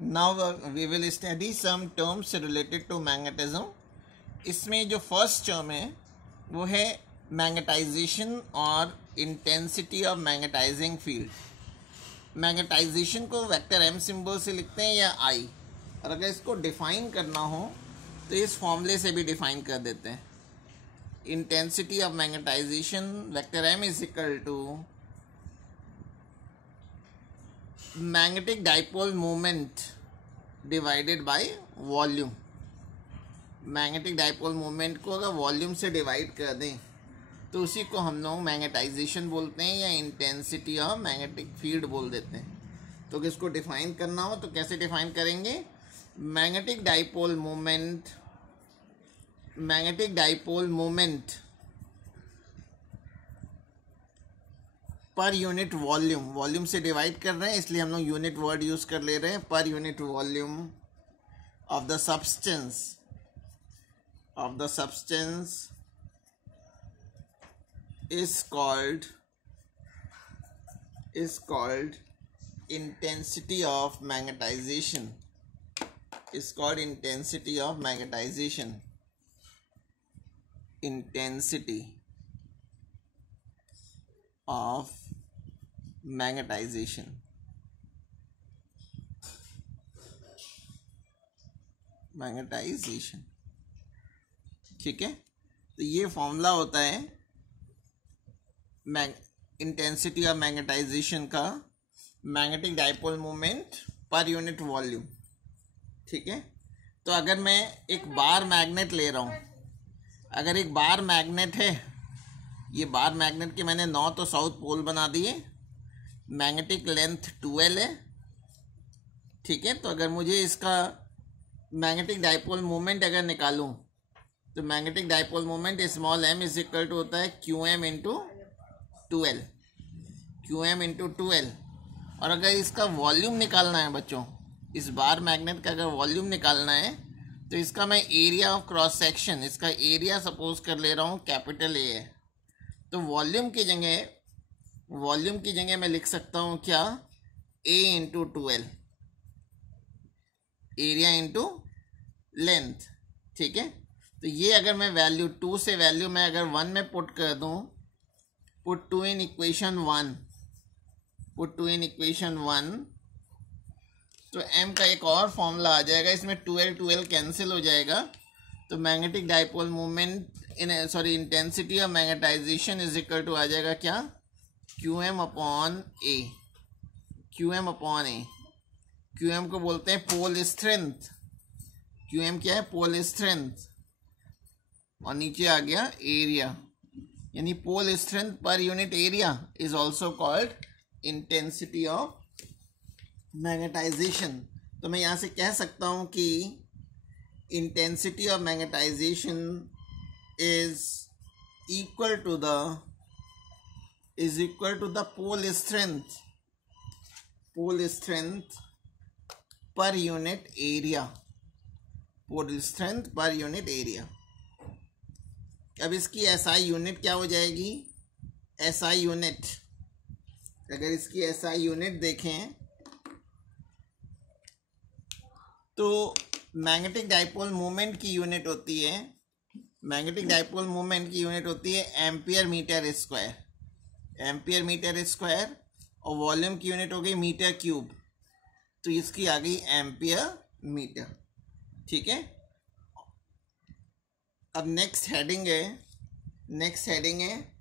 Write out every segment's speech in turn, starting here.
Now we will study some terms related to magnetism. इसमें जो first term है वो है मैग्नेटाइजेशन और intensity of magnetizing field. Magnetization को वेक्टर एम सिंबल से लिखते हैं या आई, और अगर इसको डिफाइन करना हो तो इस फॉर्मूले से भी डिफाइन कर देते हैं. Intensity of magnetization vector M is equal to magnetic dipole moment divided by volume. Magnetic dipole moment को अगर वॉल्यूम से डिवाइड कर दें तो उसी को हम लोग मैग्नेटाइजेशन बोलते हैं या इंटेंसिटी ऑफ मैग्नेटिक फील्ड बोल देते हैं. तो अगर इसको डिफाइन करना हो तो कैसे डिफाइन करेंगे? Magnetic dipole moment per unit volume से डिवाइड कर रहे हैं, इसलिए हम लोग यूनिट वर्ड यूज कर ले रहे हैं. Per unit volume of the substance is called intensity of magnetization. Intensity of magnetization. ठीक है, तो ये फॉर्मूला होता है इंटेंसिटी ऑफ मैग्नेटाइजेशन का, magnetic dipole moment per unit volume. ठीक है, तो अगर मैं एक बार मैग्नेट ले रहा हूँ, अगर एक बार मैग्नेट है, ये बार मैग्नेट के मैंने नॉर्थ और साउथ पोल बना दिए, मैग्नेटिक लेंथ 12 है. ठीक है, तो अगर मुझे इसका मैग्नेटिक डाइपोल मोमेंट अगर निकालूं तो magnetic dipole moment small m is equal to होता है QM इंटू 12. और अगर इसका वॉल्यूम निकालना है बच्चों, इस बार मैग्नेट का अगर वॉल्यूम निकालना है तो इसका मैं एरिया ऑफ क्रॉस सेक्शन, इसका एरिया सपोज कर ले रहा हूँ कैपिटल A है, तो वॉल्यूम की जगह मैं लिख सकता हूँ क्या? A into 12, area into length. ठीक है, तो ये अगर मैं वैल्यू 2 से वैल्यू मैं अगर 1 में पुट कर दूँ, put 2 in equation 1, तो m का एक और फॉर्मूला आ जाएगा, इसमें 12 कैंसिल हो जाएगा, तो magnetic dipole moment intensity of magnetization is equal to आ जाएगा क्या? QM upon A. QM को बोलते हैं पोल स्ट्रेंथ. QM क्या है? Pole strength. और नीचे आ गया एरिया, यानी pole strength per unit area is also called intensity of magnetization. तो मैं यहाँ से कह सकता हूँ कि intensity of magnetization is equal to the pole strength per unit area. अब इसकी SI यूनिट क्या हो जाएगी? SI यूनिट, अगर इसकी SI यूनिट देखें तो मैग्नेटिक डाइपोल मोमेंट की यूनिट होती है एम्पियर मीटर स्क्वायर, और वॉल्यूम की यूनिट हो गई मीटर क्यूब, तो इसकी आ गई एम्पियर मीटर. ठीक है, अब नेक्स्ट हेडिंग है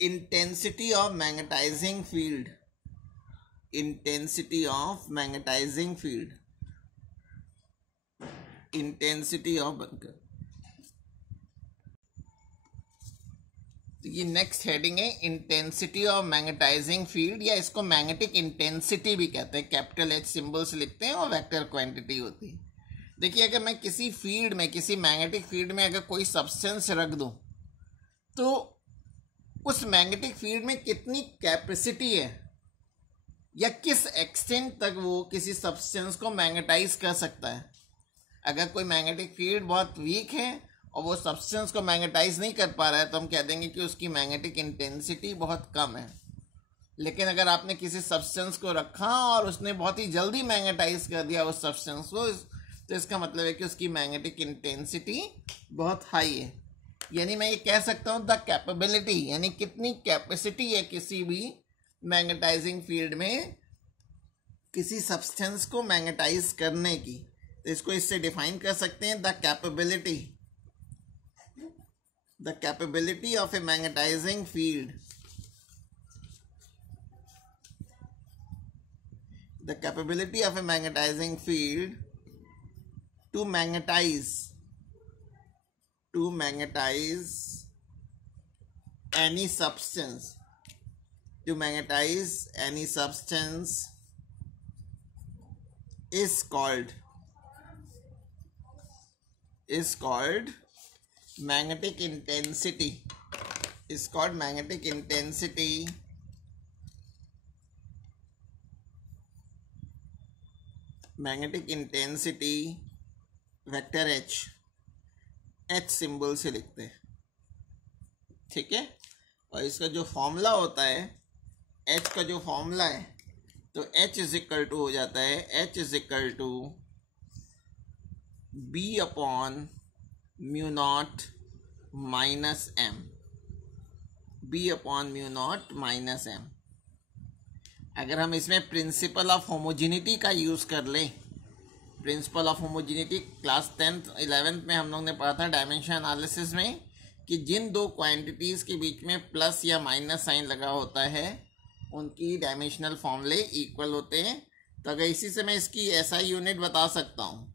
इंटेंसिटी ऑफ मैग्नेटाइजिंग फील्ड. तो ये नेक्स्ट हेडिंग है इंटेंसिटी ऑफ मैग्नेटाइजिंग फील्ड, या इसको मैग्नेटिक इंटेंसिटी भी कहते हैं. कैपिटल H सिंबल से लिखते हैं और वेक्टर क्वांटिटी होती है. देखिए, अगर मैं किसी मैग्नेटिक फील्ड में अगर कोई सब्सटेंस रख दूं तो उस मैग्नेटिक फील्ड में कितनी कैपेसिटी है या किस एक्सटेंट तक वो किसी सब्सटेंस को मैग्नेटाइज कर सकता है. अगर कोई मैग्नेटिक फील्ड बहुत वीक है और वो सब्सटेंस को मैग्नेटाइज नहीं कर पा रहा है तो हम कह देंगे कि उसकी मैग्नेटिक इंटेंसिटी बहुत कम है. लेकिन अगर आपने किसी सब्सटेंस को रखा और उसने बहुत ही जल्दी मैग्नेटाइज कर दिया उस सब्सटेंस को, तो इसका मतलब है कि उसकी मैग्नेटिक इंटेंसिटी बहुत हाई है। यानी मैं ये कह सकता हूँ द कैपेबिलिटी, यानी कितनी कैपेसिटी है किसी भी मैग्नेटाइजिंग फील्ड में किसी सब्सटेंस को मैग्नेटाइज करने की, तो इसको इससे डिफाइन कर सकते हैं the capability of a magnetizing field, the capability of a magnetizing field to magnetize any substance, is called magnetic intensity, magnetic intensity vector H symbol से लिखते हैं, ठीक है। और इसका जो फॉर्मूला होता है, एच का जो फॉर्मूला है, तो एच इज इक्वल टू हो जाता है H is equal to B upon mu naught minus M, अगर हम इसमें प्रिंसिपल ऑफ होमोजेनिटी का यूज़ कर लें, principal of homogeneity class 10th 11th में हम लोग ने पढ़ा था डायमेंशन एनालिसिस में, कि जिन दो क्वांटिटीज़ के बीच में प्लस या माइनस साइन लगा होता है उनकी डायमेंशनल फॉर्मूले इक्वल होते हैं। तो अगर इसी से मैं इसकी एसआई यूनिट बता सकता हूँ,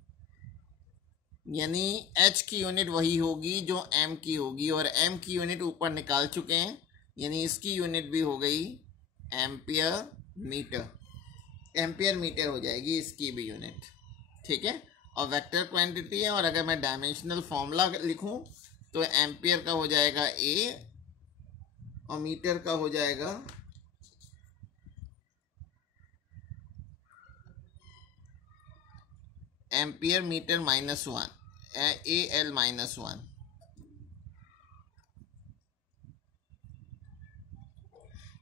यानी एच की यूनिट वही होगी जो एम की होगी, और एम की यूनिट ऊपर निकाल चुके हैं, यानी इसकी यूनिट भी हो गई एम्पियर मीटर हो जाएगी इसकी भी यूनिट, ठीक है। और वेक्टर क्वांटिटी है, और अगर मैं डायमेंशनल फॉर्मूला लिखूं तो एम्पियर का हो जाएगा ए और मीटर का हो जाएगा एम्पियर मीटर -1 AL -1।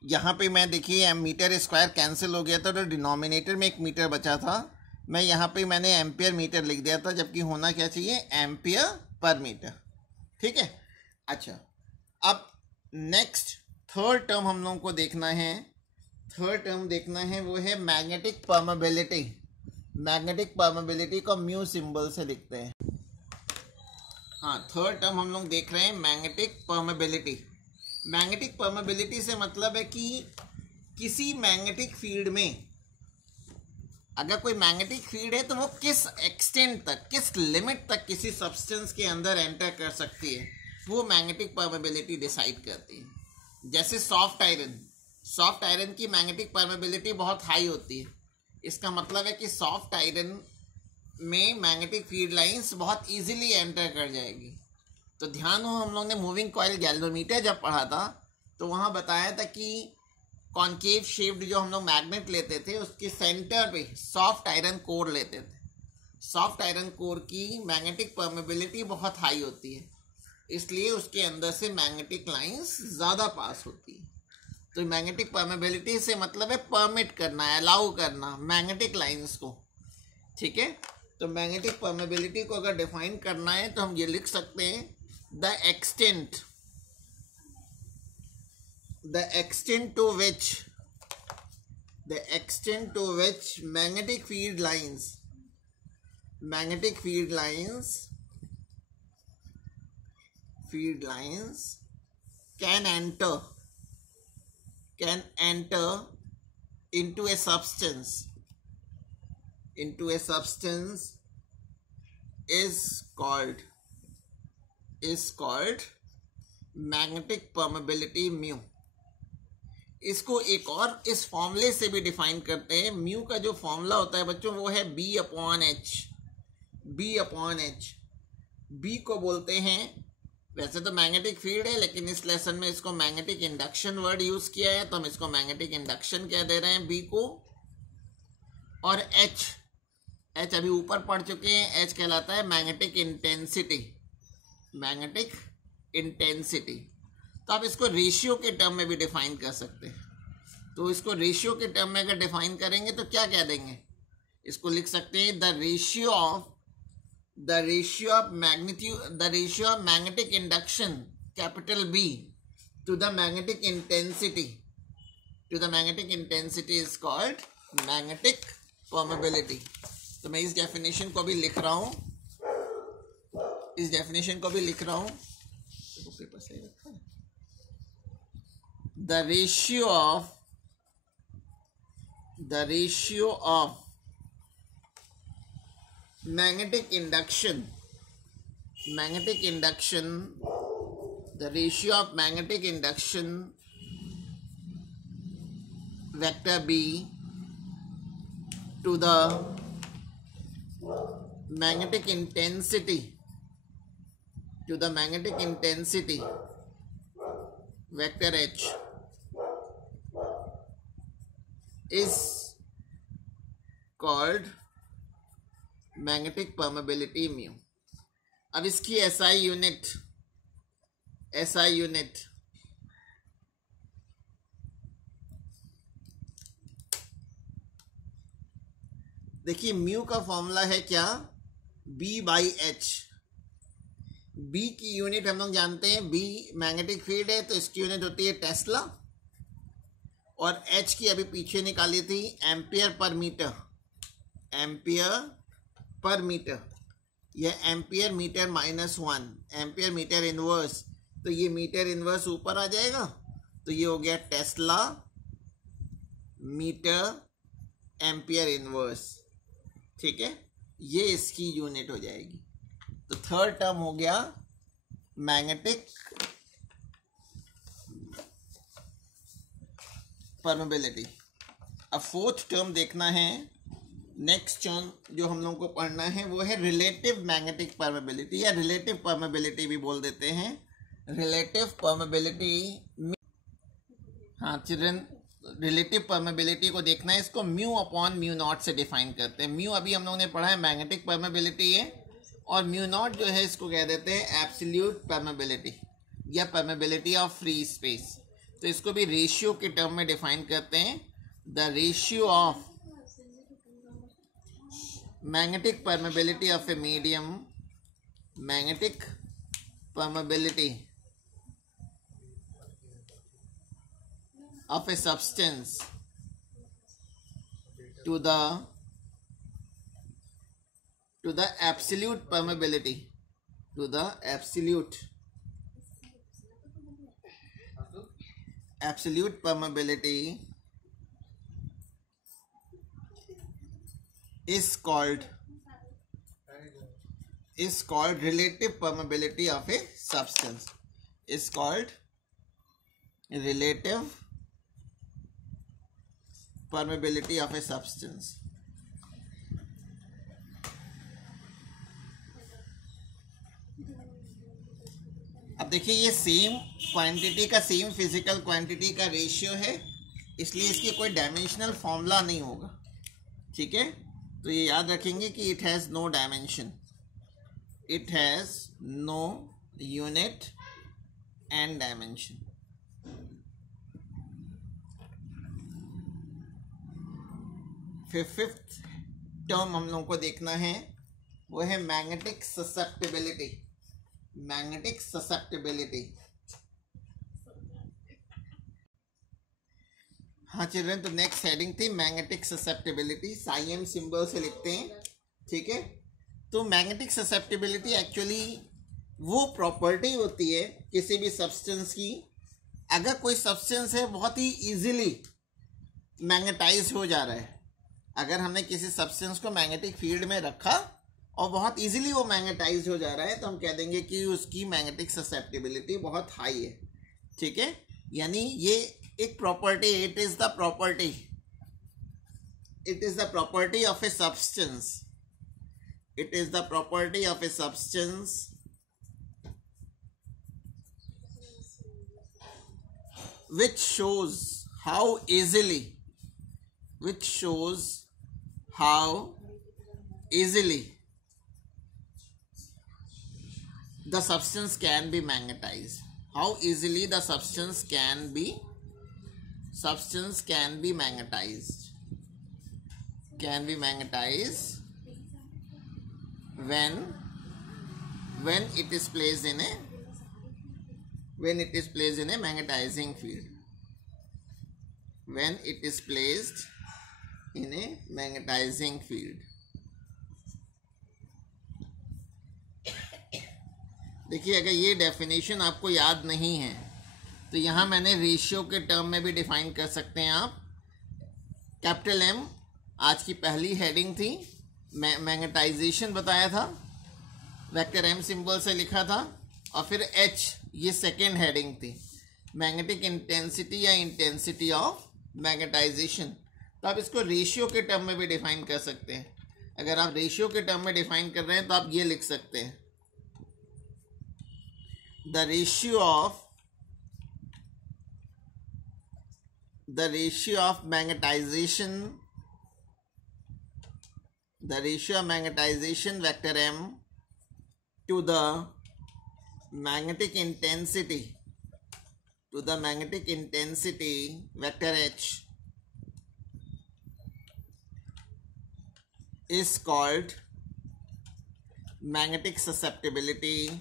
यहाँ पे मैं देखिए मीटर स्क्वायर कैंसिल हो गया था, तो डिनोमिनेटर में एक मीटर बचा था, मैं यहाँ पे मैंने एम्पियर मीटर लिख दिया था, जबकि होना क्या चाहिए एम्पियर पर मीटर, ठीक है। अच्छा, अब नेक्स्ट थर्ड टर्म हम लोगों को देखना है, वो है मैग्नेटिक परमेबिलिटी को म्यू सिंबल से लिखते हैं। हाँ, थर्ड टर्म हम लोग देख रहे हैं मैग्नेटिक परमेबिलिटी से मतलब है कि किसी मैग्नेटिक फील्ड में, अगर कोई मैग्नेटिक फील्ड है तो वो किस एक्सटेंट तक, किस लिमिट तक किसी सब्सटेंस के अंदर एंटर कर सकती है, वो मैग्नेटिक परमेबिलिटी डिसाइड करती है। जैसे सॉफ्ट आयरन की मैग्नेटिक परमेबिलिटी बहुत हाई होती है, इसका मतलब है कि सॉफ्ट आयरन में मैग्नेटिक फील्ड लाइंस बहुत इजीली एंटर कर जाएगी। तो ध्यान हो, हम लोग ने मूविंग कॉइल गैल्वेनोमीटर जब पढ़ा था तो वहाँ बताया था कि कॉन्केव शेप्ड जो हम लोग मैग्नेट लेते थे उसके सेंटर पे सॉफ्ट आयरन कोर लेते थे। सॉफ्ट आयरन कोर की मैग्नेटिक परमेबिलिटी बहुत हाई होती है, इसलिए उसके अंदर से मैग्नेटिक लाइंस ज़्यादा पास होती है। तो मैग्नेटिक परमेबिलिटी से मतलब है परमिट करना, अलाउ करना मैग्नेटिक लाइंस को, ठीक है। तो मैग्नेटिक परमेबिलिटी को अगर डिफाइन करना है तो हम ये लिख सकते हैं the extent to which magnetic field lines can enter into a substance is called magnetic permeability mu. इसको एक और इस फॉर्मूले से भी डिफाइन करते हैं। म्यू का जो फॉर्मूला होता है बच्चों वो है बी अपॉन एच। बी को बोलते हैं, वैसे तो मैग्नेटिक फील्ड है लेकिन इस लेसन में इसको मैग्नेटिक इंडक्शन वर्ड यूज किया है तो हम इसको मैग्नेटिक इंडक्शन कह दे रहे हैं बी को। और एच अभी ऊपर पढ़ चुके हैं, एच कहलाता है मैग्नेटिक इंटेंसिटी। तो आप इसको रेशियो के टर्म में भी डिफाइन कर सकते हैं। तो इसको रेशियो के टर्म में अगर डिफाइन करेंगे तो क्या कह देंगे, इसको लिख सकते हैं the ratio of magnetic induction capital B to the magnetic intensity is called magnetic permeability. तो मैं इस डेफिनेशन को भी लिख रहा हूं, पेपर सही रखा है। The ratio of magnetic induction, the ratio of magnetic induction vector B to the magnetic intensity vector H is called magnetic permeability mu. अब इसकी एसआई यूनिट देखिए, म्यू का फॉर्मूला है क्या, बी बाई एच। बी की unit हम लोग जानते हैं, बी मैग्नेटिक फील्ड है तो इसकी यूनिट होती है टेस्ला, और एच की अभी पीछे निकाली थी एम्पियर पर मीटर। यह ampere metre -1, ampere metre inverse, तो ये मीटर इनवर्स ऊपर आ जाएगा, तो ये हो गया टेस्ला मीटर एम्पियर इनवर्स। ठीक है, ये इसकी यूनिट हो जाएगी। तो थर्ड टर्म हो गया मैग्नेटिक परमेबिलिटी। अब फोर्थ टर्म देखना है, नेक्स्ट टर्म जो हम लोगों को पढ़ना है वो है रिलेटिव मैग्नेटिक परमेबिलिटी, या रिलेटिव परमेबिलिटी भी बोल देते हैं। रिलेटिव परमेबिलिटी, हाँ चिल्ड्रन, रिलेटिव परमेबिलिटी को देखना है, इसको म्यू अपॉन म्यू नॉट से डिफाइन करते हैं। म्यू अभी हम लोगों ने पढ़ा है मैग्नेटिक परमेबिलिटी है, और म्यू नॉट जो है इसको कह देते हैं एब्सोल्यूट परमेबिलिटी या परमेबिलिटी ऑफ फ्री स्पेस। तो इसको भी रेशियो के टर्म में डिफाइन करते हैं। The ratio of magnetic permeability of a medium, magnetic permeability of a substance to the absolute permeability, absolute permeability is called relative permeability of a substance, is called relative permeability of a substance। अब देखिए, ये same quantity का, same physical quantity का ratio है, इसलिए इसकी कोई dimensional formula नहीं होगा। ठीक है, तो ये याद रखेंगे कि it has no dimension, it has no unit and dimension. फिर फिफ्थ टर्म हम लोगों को देखना है, वो है मैग्नेटिक ससेप्टिबिलिटी। हाँ चिल्ड्रन, तो नेक्स्ट हेडिंग थी मैग्नेटिक ससेप्टिबिलिटी, साइएम सिंबल से लिखते हैं। ठीक है, तो मैग्नेटिक ससेप्टिबिलिटी एक्चुअली वो प्रॉपर्टी होती है किसी भी सब्सटेंस की, अगर कोई सब्सटेंस है बहुत ही इजीली मैग्नेटाइज हो जा रहा है, अगर हमने किसी सब्सटेंस को मैग्नेटिक फील्ड में रखा और बहुत इजीली वो मैग्नेटाइज हो जा रहा है, तो हम कह देंगे कि उसकी मैग्नेटिक ससेप्टिबिलिटी बहुत हाई है। ठीक है, यानी ये एक property, it is the property of a substance, which shows how easily the substance can be magnetized, how easily the substance can be substance can be magnetized when it is placed in a magnetizing field. When it is placed in a magnetizing field. देखिए, अगर ये definition आपको याद नहीं है तो यहाँ मैंने रेशियो के टर्म में भी डिफाइन कर सकते हैं आप. कैपिटल M आज की पहली हेडिंग थी, मैग्नेटाइजेशन बताया था, वेक्टर M सिंबल से लिखा था, और फिर H ये सेकेंड हेडिंग थी, मैग्नेटिक इंटेंसिटी या इंटेंसिटी ऑफ मैग्नेटाइजेशन. तो आप इसको रेशियो के टर्म में भी डिफाइन कर सकते हैं. अगर आप रेशियो के टर्म में डिफाइन कर रहे हैं तो आप ये लिख सकते हैं, the ratio of magnetization vector M to the magnetic intensity vector H is called magnetic susceptibility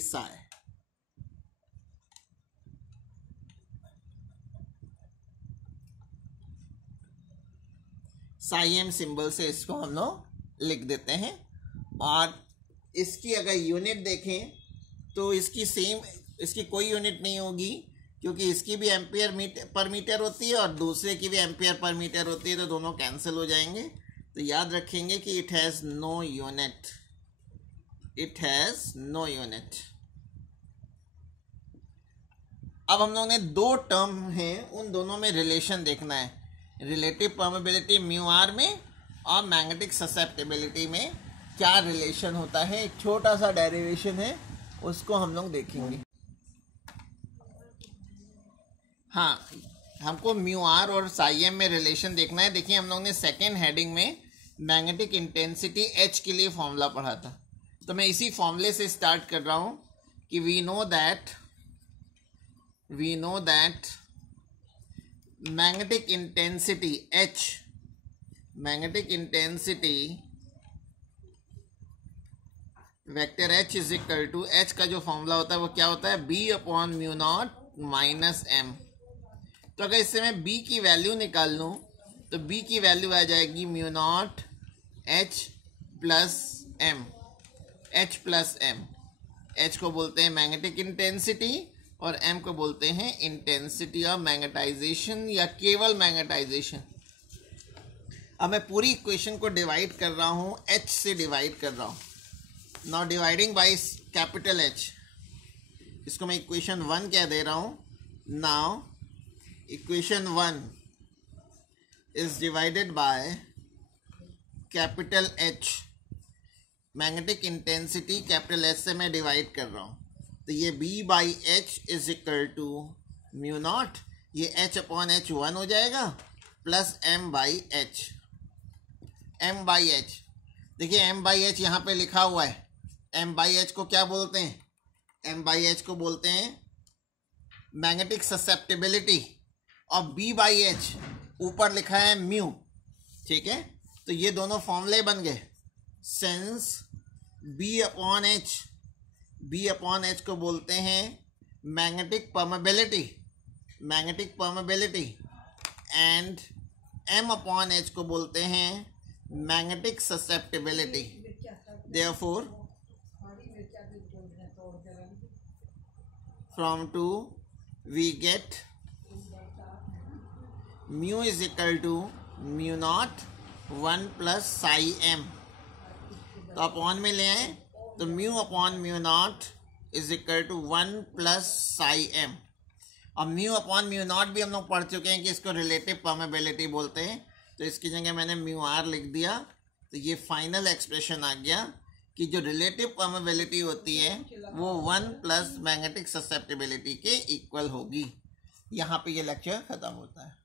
psi. psi m symbol से इसको हम लोग लिख देते हैं. और इसकी अगर यूनिट देखें तो इसकी कोई यूनिट नहीं होगी, क्योंकि इसकी भी एम्पियर पर मीटर होती है और दूसरे की भी एम्पियर पर मीटर होती है, तो दोनों कैंसिल हो जाएंगे. तो याद रखेंगे कि इट हैज़ नो यूनिट. अब हम लोगों ने दो टर्म हैं, उन दोनों में रिलेशन देखना है. रिलेटिव परमेबिलिटी म्यू आर में और मैग्नेटिक ससेप्टेबिलिटी में क्या रिलेशन होता है. एक छोटा सा डेरिवेशन है, उसको हम लोग देखेंगे. हाँ, हमको म्यू आर और साई एम में रिलेशन देखना है. देखिए, हम लोग ने सेकेंड हेडिंग में मैग्नेटिक इंटेंसिटी एच के लिए फॉर्मूला पढ़ा था, तो मैं इसी फॉर्मूले से स्टार्ट कर रहा हूँ कि we know that magnetic intensity vector H is equal to, H का जो फॉर्मूला होता है वो क्या होता है, B upon mu naught minus M. तो अगर इससे मैं B की वैल्यू निकाल लूँ तो B की वैल्यू आ जाएगी mu naught H plus M. H को बोलते हैं मैग्नेटिक इंटेंसिटी और M को बोलते हैं इंटेंसिटी ऑफ मैग्नेटाइजेशन या केवल मैग्नेटाइजेशन. अब मैं पूरी इक्वेशन को डिवाइड कर रहा हूँ, H से डिवाइड कर रहा हूँ. Now dividing by capital H, इसको मैं इक्वेशन 1 कह दे रहा हूँ. Now equation 1 is divided by capital H. Magnetic intensity capital H से मैं डिवाइड कर रहा हूँ, तो ये B by H is equal to mu naught, ये H अपॉन H 1 हो जाएगा, प्लस M बाई H. देखिए, M बाई H यहाँ पे लिखा हुआ है. M बाई H को क्या बोलते हैं, M बाई H को बोलते हैं मैग्नेटिक ससेप्टेबिलिटी, और B बाई H ऊपर लिखा है म्यू. ठीक है, तो ये दोनों फॉर्मूले बन गए. सिंस B अपॉन H को बोलते हैं magnetic permeability and M upon H को बोलते हैं magnetic susceptibility. Therefore from 2 we get mu is equal to mu naught 1 plus psi M. तो अपॉन में ले आए तो mu upon mu naught is equal to 1 plus psi M. और mu upon mu naught भी हम लोग पढ़ चुके हैं कि इसको रिलेटिव परमेबिलिटी बोलते हैं, तो इसकी जगह मैंने म्यू आर लिख दिया. तो ये फाइनल एक्सप्रेशन आ गया कि जो रिलेटिव परमेबिलिटी होती है वो 1 प्लस मैग्नेटिक ससेप्टेबिलिटी के इक्वल होगी. यहाँ पे ये लेक्चर खत्म होता है.